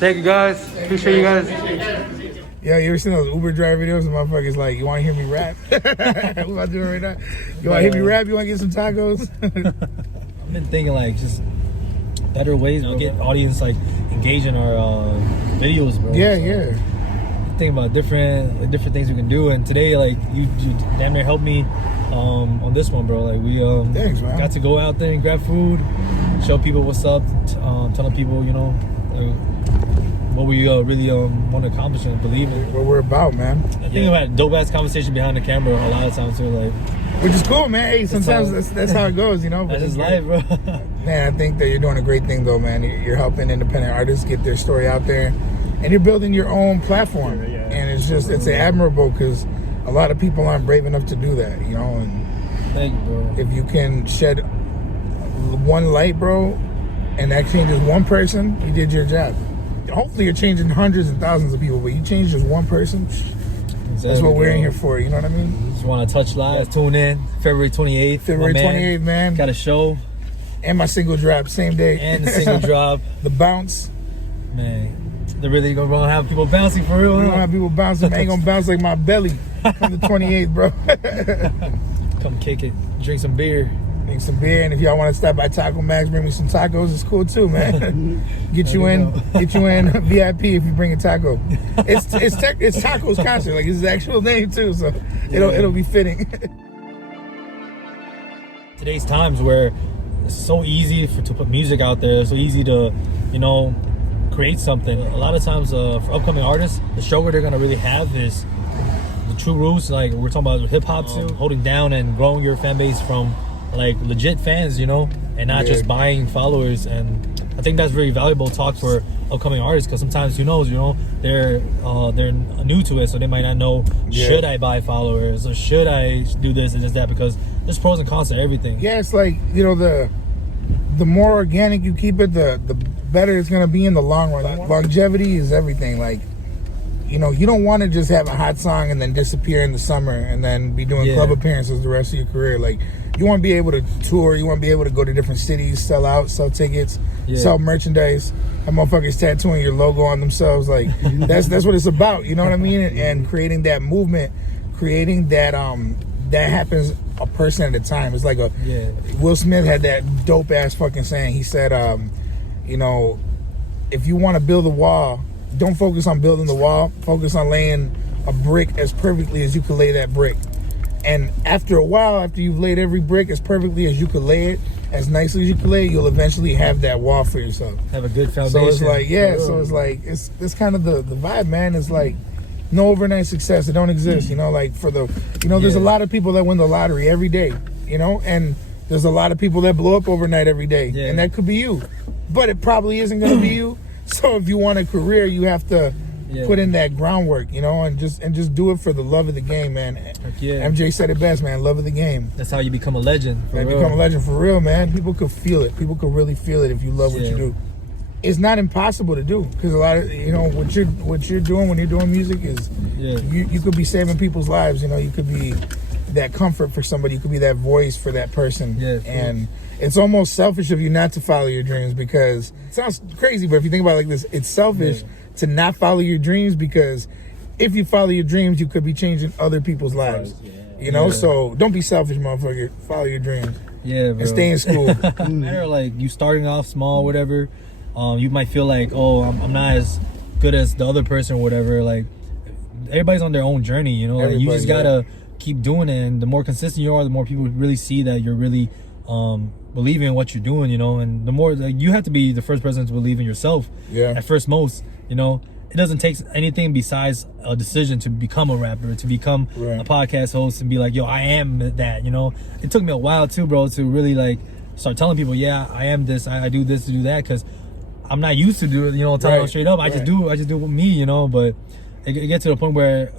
Thank you guys. Appreciate you guys. Yeah, you ever seen those Uber driver videos? The motherfuckers like, you want to hear me rap? What am I doing right now? You want to hear me rap? You want to get some tacos? I've been thinking like just better ways to get audience like engaged in our videos, bro. Yeah, so, yeah. Think about different things we can do, and today like you damn near helped me on this one, bro. Like we Thanks, man. got to go out there and grab food, show people what's up, telling people what we really want to accomplish and believe in. What we're about, man. I think about dope ass conversation behind the camera a lot of times too, like. Which is cool, man. Hey, sometimes that's how it goes, you know. That's just life, bro. Man, I think that you're doing a great thing, though, man. You're helping independent artists get their story out there, and you're building your own platform. And it's admirable because a lot of people aren't brave enough to do that, you know. And thank you, bro. if you can shed one light, bro, and that changes one person, you did your job. Hopefully, you're changing hundreds and thousands of people, but you change just one person. That's what we're in here for, you know what I mean? Just want to touch lives, tune in, February 28th. February 28th, man. Got a show. And my single drop, same day. And the single drop. The bounce. Man, they're really going to have people bouncing for real. We're going to have people bouncing. Ain't going to bounce like my belly from the 28th, bro. Come kick it. Drink some beer. Drink some beer. And if y'all want to stop by Taco Max, bring me some tacos. It's cool too, man. Get you in VIP if you bring a taco. It's Tacos Concert. Like, it's his actual name too, so it'll be fitting. Today's times where it's so easy to put music out there, so easy to, create something. A lot of times for upcoming artists, the struggle they're gonna really have is the true roots. Like we're talking about hip hop too, holding down and growing your fan base from like legit fans, and not just buying followers. And I think that's very valuable talk for upcoming artists, because sometimes they're new to it, so they might not know should I buy followers or should I do this and just that, because there's pros and cons to everything. Yeah, it's like the more organic you keep it, the better it's gonna be in the long run. Longevity is everything. Like, you don't want to just have a hot song and then disappear in the summer and then be doing club appearances the rest of your career. Like, you want to be able to tour, you want to be able to go to different cities, sell out, sell tickets, sell merchandise, have motherfuckers tattooing your logo on themselves. Like, that's what it's about, you know what I mean? And creating that movement, creating that that happens a person at a time. It's like Will Smith had that dope ass fucking saying. He said, if you want to build a wall, don't focus on building the wall, focus on laying a brick as perfectly as you can lay that brick. And after a while, after you've laid every brick as perfectly as you could lay it, as nicely as you can lay it, you'll eventually have that wall for yourself. Have a good foundation. So it's like, it's kind of the vibe, man. It's like no overnight success. It don't exist, there's a lot of people that win the lottery every day, and there's a lot of people that blow up overnight every day. And that could be you, but it probably isn't going to be you. So if you want a career, you have to put in that groundwork, and just do it for the love of the game, man. MJ said it best, man. Love of the game. That's how you become a legend. Become a legend for real, man. People could feel it. People could really feel it if you love what you do. It's not impossible to do, because a lot of what you're doing when you're doing music is you could be saving people's lives. You could be that comfort for somebody. You could be that voice for that person. And it's almost selfish of you not to follow your dreams, because it sounds crazy, but if you think about it like this, it's selfish to not follow your dreams, because if you follow your dreams, you could be changing other people's lives. So don't be selfish, motherfucker. Follow your dreams. Yeah, bro. And stay in school. No matter like you starting off small, whatever, you might feel like, I'm not as good as the other person or whatever. Like, everybody's on their own journey, like, you just gotta keep doing it, and the more consistent you are, the more people really see that you're really believing in what you're doing, and the more you have to be the first person to believe in yourself at first most. It doesn't take anything besides a decision to become a rapper, to become a podcast host, and be like, yo, I am that. It took me a while too, bro, to really like start telling people, I am this, I do this, to do that, because I'm not used to do it, telling them straight up. I just do it with me, but it gets to the point where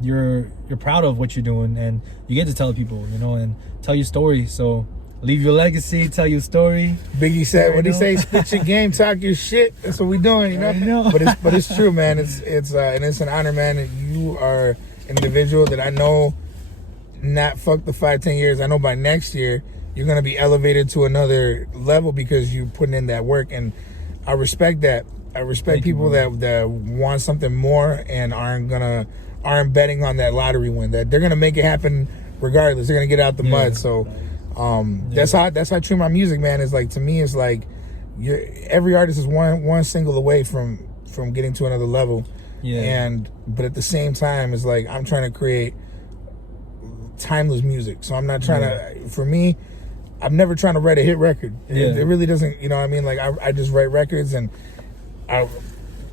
you're proud of what you're doing, and you get to tell people, and tell your story. So leave your legacy, tell your story. Biggie said, what he say? Spit your game, talk your shit. That's what we doing, But it's true, man. It's and it's an honor, man. You are an individual that I know, not fuck the 5-10 years. I know by next year you're gonna be elevated to another level because you're putting in that work, and I respect that. I respect people that want something more and aren't betting on that lottery win. That they're gonna make it happen regardless. They're gonna get out the mud. So that's how I treat my music, man. Is like, to me, it's like every artist is one single away from getting to another level. Yeah. But at the same time, it's like I'm trying to create timeless music. So I'm not trying to. For me, I'm never trying to write a hit record. It really doesn't. You know what I mean? Like I just write records, and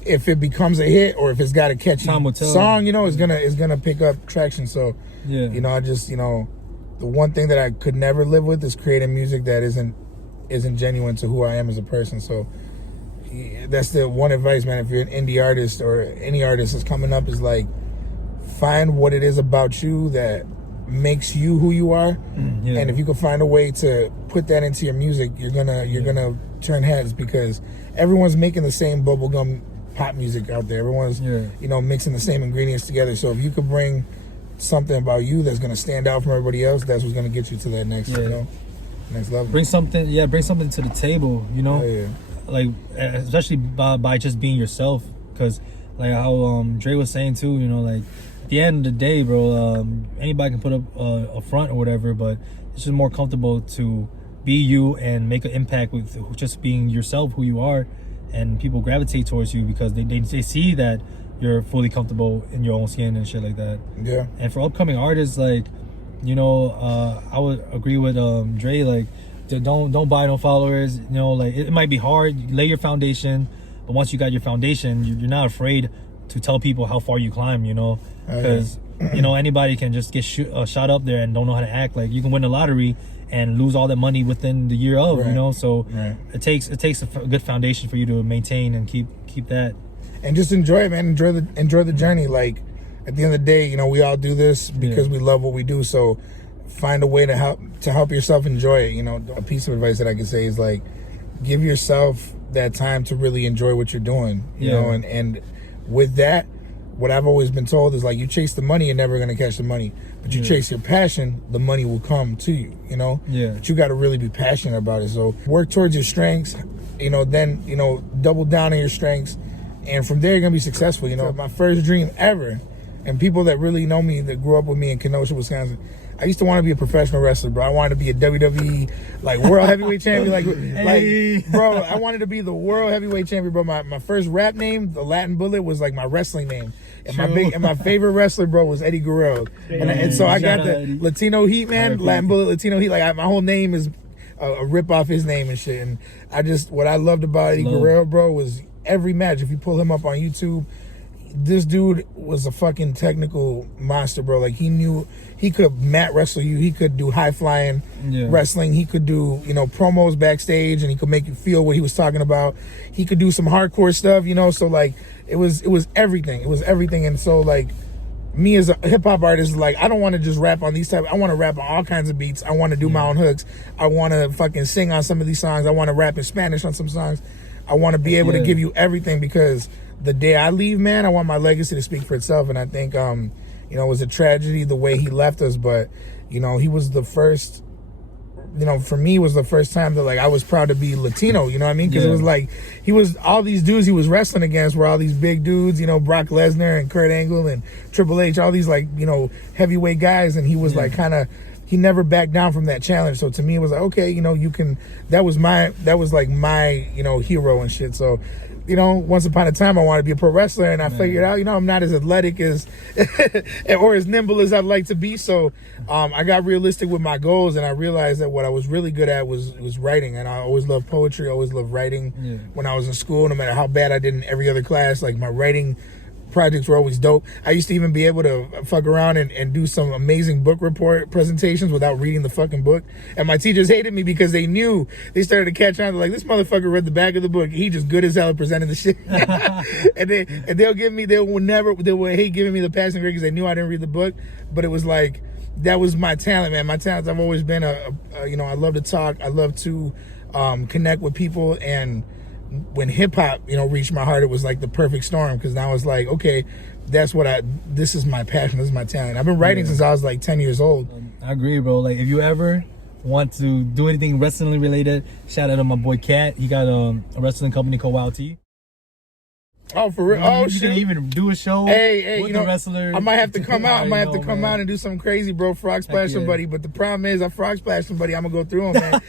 if it becomes a hit or if it's got a catchy song, it's gonna pick up traction. So I just the one thing that I could never live with is creating music that isn't genuine to who I am as a person. So that's the one advice, man. If you're an indie artist or any artist that's coming up, is like, find what it is about you that makes you who you are, and if you can find a way to put that into your music, you're gonna turn heads, because everyone's making the same bubblegum pop music out there. Everyone's mixing the same ingredients together. So if you could bring something about you that's gonna stand out from everybody else, that's what's gonna get you to that next next level. Bring something to the table, like, especially by just being yourself, because like how Dre was saying too, like, at the end of the day, bro, anybody can put up a front or whatever, but it's just more comfortable to be you and make an impact with just being yourself, who you are, and people gravitate towards you because they see that you're fully comfortable in your own skin and shit like that. Yeah. And for upcoming artists, like, I would agree with Dre, like, don't buy no followers. Like, it might be hard. You lay your foundation, but once you got your foundation, you're not afraid to tell people how far you climb, because anybody can just get shot up there and don't know how to act. Like, you can win the lottery and lose all that money within the year of, so it takes a good foundation for you to maintain and keep that, and just enjoy it, man. Enjoy the journey. Like, at the end of the day, we all do this because we love what we do. So find a way to help yourself enjoy it. A piece of advice that I can say is, like, give yourself that time to really enjoy what you're doing. And with that, what I've always been told is, like, you chase the money, you're never gonna catch the money. But you chase your passion, the money will come to you. But you got to really be passionate about it. So work towards your strengths. Then double down on your strengths, and from there you're gonna be successful. My first dream ever, and people that really know me, that grew up with me in Kenosha, Wisconsin, I used to want to be a professional wrestler, bro. I wanted to be a WWE, like, world heavyweight champion. Like, bro, I wanted to be the world heavyweight champion, bro. My first rap name, the Latin Bullet, was like my wrestling name. And my favorite wrestler, bro, was Eddie Guerrero. And so I got the Latino Heat, man. Latin Bullet, Latino Heat. Like, my whole name is a rip off his name and shit. And what I loved about Eddie Guerrero, bro, was every match. If you pull him up on YouTube, this dude was a fucking technical monster, bro. Like, he could mat wrestle you. He could do high flying wrestling. He could do, promos backstage, and he could make you feel what he was talking about. He could do some hardcore stuff, So, like, it was everything. It was everything. And so, like, me as a hip hop artist, like, I don't want to just rap on these type. I want to rap on all kinds of beats. I want to do my own hooks. I want to fucking sing on some of these songs. I want to rap in Spanish on some songs. I want to be able to give you everything, because the day I leave, man, I want my legacy to speak for itself. And I think, it was a tragedy the way he left us, but, he was the first, for me, it was the first time that, like, I was proud to be Latino, you know what I mean? Because it was like, all these dudes he was wrestling against were all these big dudes, Brock Lesnar and Kurt Angle and Triple H, all these, like, heavyweight guys. And he was like, he never backed down from that challenge. So to me, it was like, okay, you can, that was like my, hero and shit. So, once upon a time, I wanted to be a pro wrestler, and I figured out, I'm not as athletic as or as nimble as I'd like to be. So I got realistic with my goals, and I realized that what I was really good at was writing. And I always loved poetry, always loved writing. When I was in school, no matter how bad I did in every other class, like, my writing projects were always dope. I used to even be able to fuck around and do some amazing book report presentations without reading the fucking book. And my teachers hated me because they started to catch on. They're like, this motherfucker read the back of the book. He just good as hell at presenting the shit. and they would hate giving me the passing grade because they knew I didn't read the book. But it was like, that was my talent, man. My talents, I've always been I love to talk. I love to connect with people. And when hip hop, reached my heart, it was like the perfect storm, because now it's like, okay, this is my passion, this is my talent. I've been writing since I was like 10 years old. I agree, bro. Like, if you ever want to do anything wrestling related, shout out to my boy Cat. He got a wrestling company called YT. Oh, for real? Oh, you shit. can even do a show Hey, with you know, the wrestler. I might have to come out. I might have to come man. out and do something crazy, bro. Frog splash yeah. somebody. But the problem is, I frog splash somebody, I'm gonna go through them, man.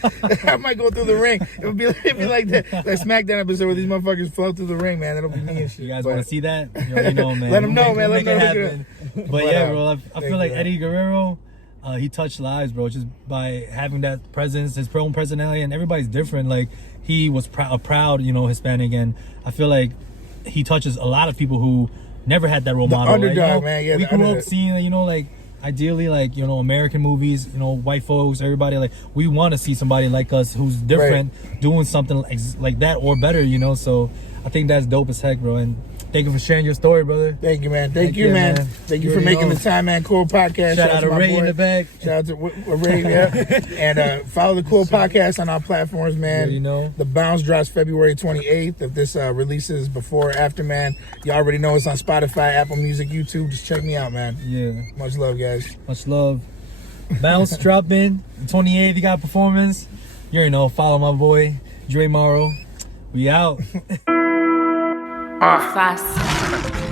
I might go through the ring. It'd be like that SmackDown episode where these motherfuckers float through the ring, man. That'll be me and shit. You guys want to see that? You already know, man. Let them know, man. We'll Let them make know. it happen. But yeah, bro, I feel like you, Eddie Guerrero, he touched lives, bro, just by having that presence, his own personality, and everybody's different. Like, he was a proud, you know, Hispanic, and I feel like he touches a lot of people who never had that role model. Underdog, right? You know, man. Yeah, we grew up seeing, you know, like, ideally, like, you know, American movies, you know, white folks, everybody, like, we want to see somebody like us who's different, doing something like that or better, you know. So I think that's dope as heck, bro. And thank you for sharing your story, brother. Thank you, man. Thank you, man. Thank you for making the time, man. Cool podcast. Shout out to Ray in the back. Shout out to Ray, yeah. And follow the Cool podcast on our platforms, man. You know. The Bounce drops February 28th. If this releases before or after, man, you already know it's on Spotify, Apple Music, YouTube. Just check me out, man. Yeah. Much love, guys. Much love. Bounce dropping 28th. You got performance. You already know. Follow my boy Dre Marro. We out. Fast.